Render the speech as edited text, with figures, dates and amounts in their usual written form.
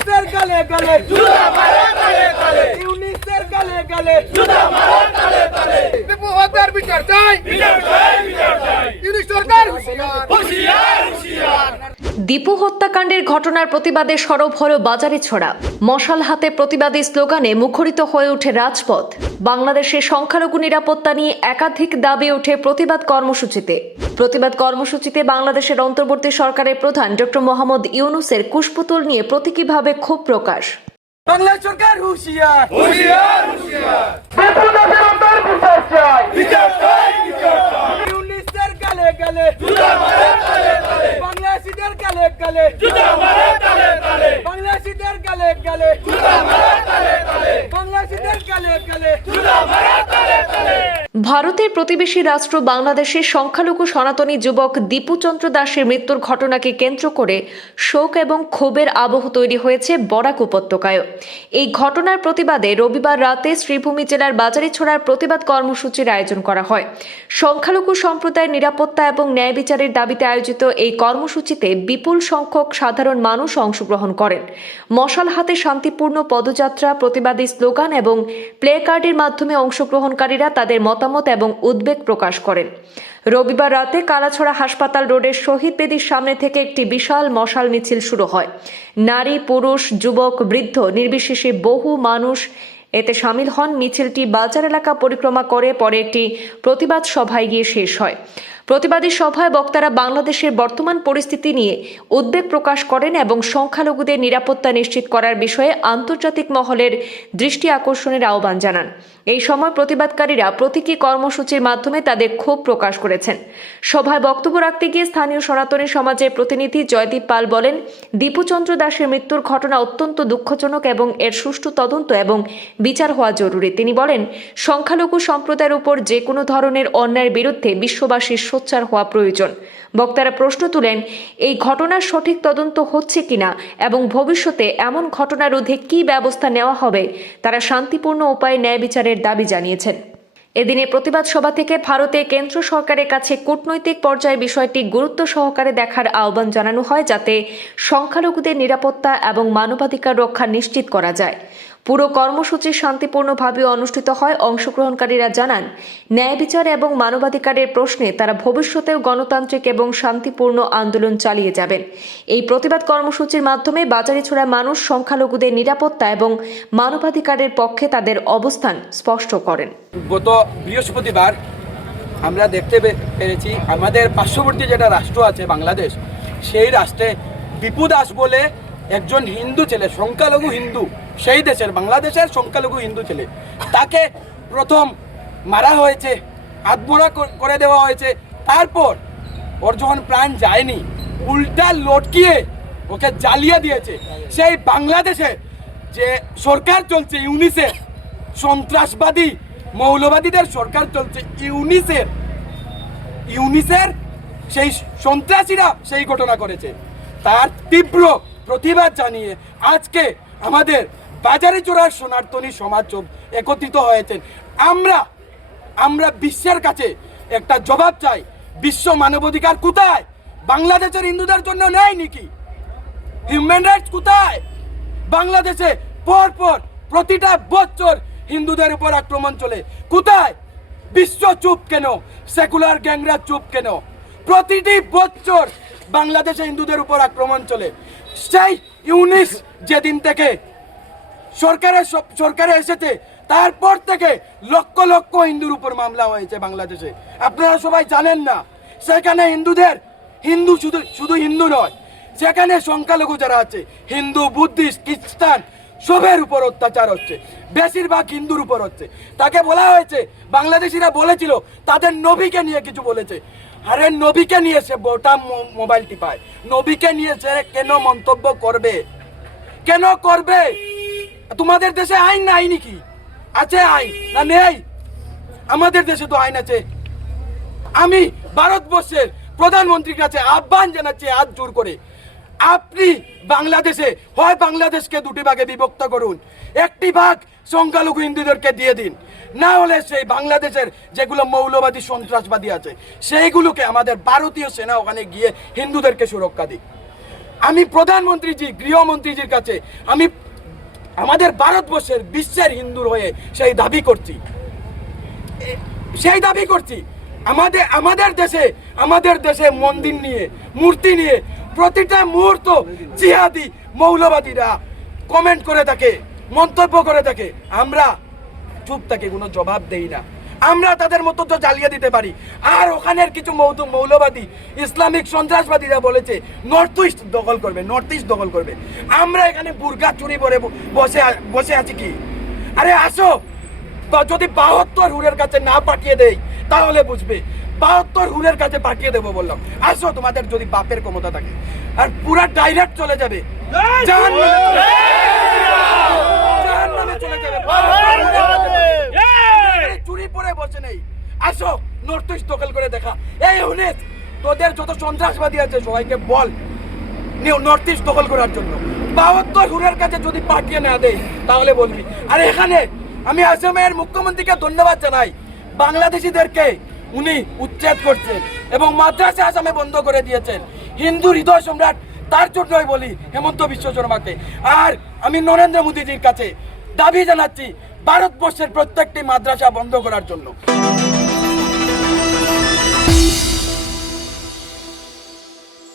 ইউনিসের গালে গালে জুতা মারে গালে গালে ইউনিসের গালে গালে জুতা মারে গালে গালে দীপু হত্যার বিচার চাই ইউনিস সরকার হুঁশিয়ার হুঁশিয়ার হুঁশিয়ার। দীপু হত্যাকাণ্ডের ঘটনার প্রতিবাদে সরব হল বাজারিছড়া। মশাল হাতে প্রতিবাদী স্লোগানে মুখরিত হয়ে ওঠে রাজপথ। বাংলাদেশের সংখ্যালঘু নিরাপত্তা নিয়ে একাধিক দাবি ওঠে প্রতিবাদ কর্মসূচিতে বাংলাদেশের অন্তর্বর্তী সরকারের প্রধান ডক্টর মোহাম্মদ ইউনূসের কুশপুতুল নিয়ে প্রতীকীভাবে ক্ষোভ প্রকাশ। বাংলা সরকার হুঁশিয়ার হুঁশিয়ার হুঁশিয়ার। দীপু দাসের হত্যার বিচার চাই বিচার চাই বিচার চাই। ইউনিসের গালে গালে জুতা মারে গালে গালে বাংলাদেশীদের গালে গালে জুতা মারে গালে গালে বাংলাদেশীদের গালে গালে জুতা মারে গালে গালে বাংলাদেশীদের গালে গালে জুতা মারে গালে গালে। ভারতের প্রতিবেশী রাষ্ট্র বাংলাদেশের সংখ্যালঘু সনাতনী যুবক দীপু চন্দ্র দাসের মৃত্যুর ঘটনাকে কেন্দ্র করে শোক এবং ক্ষোভের আবহ তৈরি হয়েছে বরাক উপত্যকায়। এই ঘটনার প্রতিবাদে রবিবার রাতে শ্রীভূমি জেলার বাজারিছড়ার প্রতিবাদ কর্মসূচির আয়োজন করা হয়। সংখ্যালঘু সম্প্রদায়ের নিরাপত্তা এবং ন্যায় বিচারের দাবিতে আয়োজিত এই কর্মসূচিতে বিপুল সংখ্যক সাধারণ মানুষ অংশগ্রহণ করেন। মশাল হাতে শান্তিপূর্ণ পদযাত্রা, প্রতিবাদী স্লোগান এবং প্লে কার্ডের মাধ্যমে অংশগ্রহণকারীরা তাদের মতামত এবং উদ্বেগ প্রকাশ করেন। রবিবার রাতে কালাছড়া হাসপাতাল রোডের শহীদ বেদির সামনে থেকে একটি বিশাল মশাল মিছিল শুরু হয়। নারী, পুরুষ, যুবক, বৃদ্ধ নির্বিশেষে বহু মানুষ এতে সামিল হন। মিছিলটি বাজার এলাকা পরিক্রমা করে পরে একটি প্রতিবাদ সভায় গিয়ে শেষ হয়। প্রতিবাদী সভায় বক্তারা বাংলাদেশের বর্তমান পরিস্থিতি নিয়ে উদ্বেগ প্রকাশ করেন এবং সংখ্যালঘুদের নিরাপত্তা নিশ্চিত করার বিষয়ে আন্তর্জাতিক মহলের দৃষ্টি আকর্ষণের আহ্বান জানান। এই সময় প্রতিবাদকারীরা প্রতীকী কর্মসূচির মাধ্যমে তাদের ক্ষোভ প্রকাশ করেছেন। সভায় বক্তব্য রাখতে গিয়ে স্থানীয় সনাতনী সমাজের প্রতিনিধি জয়দীপ পাল বলেন, দীপু চন্দ্র দাসের মৃত্যুর ঘটনা অত্যন্ত দুঃখজনক এবং এর সুষ্ঠু তদন্ত এবং বিচার হওয়া জরুরি। তিনি বলেন, সংখ্যালঘু সম্প্রদায়ের উপর যে কোনো ধরনের অন্যায়ের বিরুদ্ধে বিশ্ববাসীর সোচ্চার হওয়া প্রয়োজন। বক্তারা প্রশ্ন তুলেন, এই ঘটনার সঠিক তদন্ত হচ্ছে কিনা এবং ভবিষ্যতে এমন ঘটনা রোধে কী ব্যবস্থা নেওয়া হবে। তারা শান্তিপূর্ণ উপায়ে ন্যায় বিচারের দাবি জানিয়েছেন। এদিনের প্রতিবাদ সভা থেকে ভারতের কেন্দ্র সরকারের কাছে কূটনৈতিক পর্যায়ে বিষয়টি গুরুত্ব সহকারে দেখার আহ্বান জানানো হয়, যাতে সংখ্যালঘুদের নিরাপত্তা এবং মানবাধিকার রক্ষা নিশ্চিত করা যায়। পুরো কর্মসূচি শান্তিপূর্ণভাবে অনুষ্ঠিত হয়। অংশগ্রহণকারীরা জানান, ন্যায় বিচার এবং মানবাধিকারের প্রশ্নে তারা ভবিষ্যতেও গণতান্ত্রিক এবং শান্তিপূর্ণ আন্দোলন চালিয়ে যাবেন। এই প্রতিবাদ কর্মসূচির মাধ্যমে বাজারিছড়ার মানুষ সংখ্যালঘুদের নিরাপত্তা এবং মানবাধিকারের পক্ষে তাদের অবস্থান স্পষ্ট করেন। গত বৃহস্পতিবার আমরা দেখতে পেরেছি আমাদের পার্শ্ববর্তী যেটা রাষ্ট্র আছে বাংলাদেশ, সেই রাষ্ট্রে দীপু দাস বলে একজন হিন্দু ছেলে, সংখ্যালঘু হিন্দু, সেই দেশের বাংলাদেশের সংখ্যালঘু হিন্দু ছেলে, তাকে প্রথম মারা হয়েছে, আত্মহত্যা করে দেওয়া হয়েছে। তারপর ওর যখন প্রাণ যায়নি, উল্টা লটকিয়ে ওকে জ্বালিয়ে দিয়েছে। সেই বাংলাদেশে যে সরকার চলছে ইউনিসের, সন্ত্রাসবাদী মৌলবাদীদের সরকার চলছে ইউনিসের সেই সন্ত্রাসীরা সেই ঘটনা করেছে। তার তীব্র প্রতিবাদ জানিয়ে আজকে আমাদের বাজারিছড়ার সনাতনী সমাজ একত্রিত হয়েছেন। আমরা বিশ্বের কাছে একটা জবাব চাই, বিশ্ব মানবাধিকার কোথায়? বাংলাদেশের হিন্দুদের জন্য নেই নাকি? হিউম্যান রাইটস কোথায়? বাংলাদেশে পরপর প্রতিটা বছর হিন্দুদের উপর আক্রমণ চলে, কোথায়? বিশ্ব চুপ কেন? সেকুলার গ্যাংরা চুপ কেন? প্রতিটি বছর বাংলাদেশে হিন্দুদের উপর আক্রমণ চলে। সেই ইউনিস যেদিন থেকে সরকারে এসেছে, তারপর থেকে লক্ষ লক্ষ হিন্দুর উপর মামলা হয়েছে বাংলাদেশে। আপনারা সবাই জানেন না, সেখানে হিন্দু শুধু হিন্দু নয়, সেখানে সংখ্যালঘু যারা আছে, হিন্দু, বুদ্ধিস্ট, খ্রিস্টান, সবের উপর অত্যাচার হচ্ছে, বেশিরভাগ হিন্দুর উপর হচ্ছে। তাকে বলা হয়েছে, বাংলাদেশিরা বলেছিল তাদের নবীকে নিয়ে কিছু বলেছে। আরে নবীকে নিয়ে সে বোটা মোবাইল টিপায়, নবীকে নিয়ে সে কেন মন্তব্য করবে? কেন করবে? তোমাদের দেশে আইন নাই নাকি? আছে আইন না নেই? আমাদের দেশে তো আইন আছে। আমি ভারতবর্ষের প্রধানমন্ত্রীর কাছে আহ্বান জানাচ্ছি হাত জোর করে, আপনি বাংলাদেশে হয় বাংলাদেশকে দুটি ভাগে বিভক্ত করুন, একটি ভাগ সংখ্যালঘু হিন্দুদেরকে দিয়ে দিন, না হলে সেই বাংলাদেশের যেগুলো মৌলবাদী সন্ত্রাসবাদী আছে সেইগুলোকে আমাদের ভারতীয় সেনা ওখানে গিয়ে হিন্দুদেরকে সুরক্ষা দিক। আমি প্রধানমন্ত্রীজি গৃহমন্ত্রীজির কাছে আমি আমাদের ভারতবর্ষের বিশ্বের হিন্দুর হয়ে সেই দাবি করছি আমাদের দেশে মন্দির নিয়ে মূর্তি নিয়ে প্রতিটা মুহূর্ত জিহাদি মৌলবাদীরা কমেন্ট করে থাকে, মন্তব্য করে থাকে, আমরা চুপ থাকি, কোনো জবাব দেই না। আমরা তাদের মতো তো জ্বালিয়ে দিতে পারি। আর ওখানের কিছু মৌলবাদী ইসলামিক সন্ত্রাসবাদীরা বলেছে নর্থ ইস্ট দখল করবে। আমরা এখানে বুর্গা চুরি পরে বসে আছি কি? আরে আসো, যদি 72 হুরের কাছে না পাঠিয়ে দেই তাহলে বুঝবে। 72 হুরের কাছে পাঠিয়ে দেবো বললাম। আসো, তোমাদের যদি বাপের ক্ষমতা থাকে, আর পুরা ডাইরেক্ট চলে যাবে জাহান্নামে চলে যাবে। চুরি পরে বসে নেই, আসো নর্থ ইস্ট দখল করে দেখা। এই হুনেস, তোদের যত সন্ত্রাসবাদী আছে সবাইকে বল নর্থ ইস্ট দখল করার জন্য। 72 হুরের কাছে যদি পাঠিয়ে না দেয় তাহলে বলবি। আর এখানে আমি আসামের মুখ্যমন্ত্রীকে ধন্যবাদ জানাই, বাংলাদেশিদেরকে উনি উচ্ছেদ করছেন এবং মাদ্রাসা আসামে বন্ধ করে দিয়েছেন। হিন্দু হৃদয় সম্রাট, তার জন্যই বলি হেমন্ত বিশ্ব শর্মাকে। আর আমি নরেন্দ্র মোদীজির কাছে দাবি জানাচ্ছি ভারতবর্ষের প্রত্যেকটি মাদ্রাসা বন্ধ করার জন্য।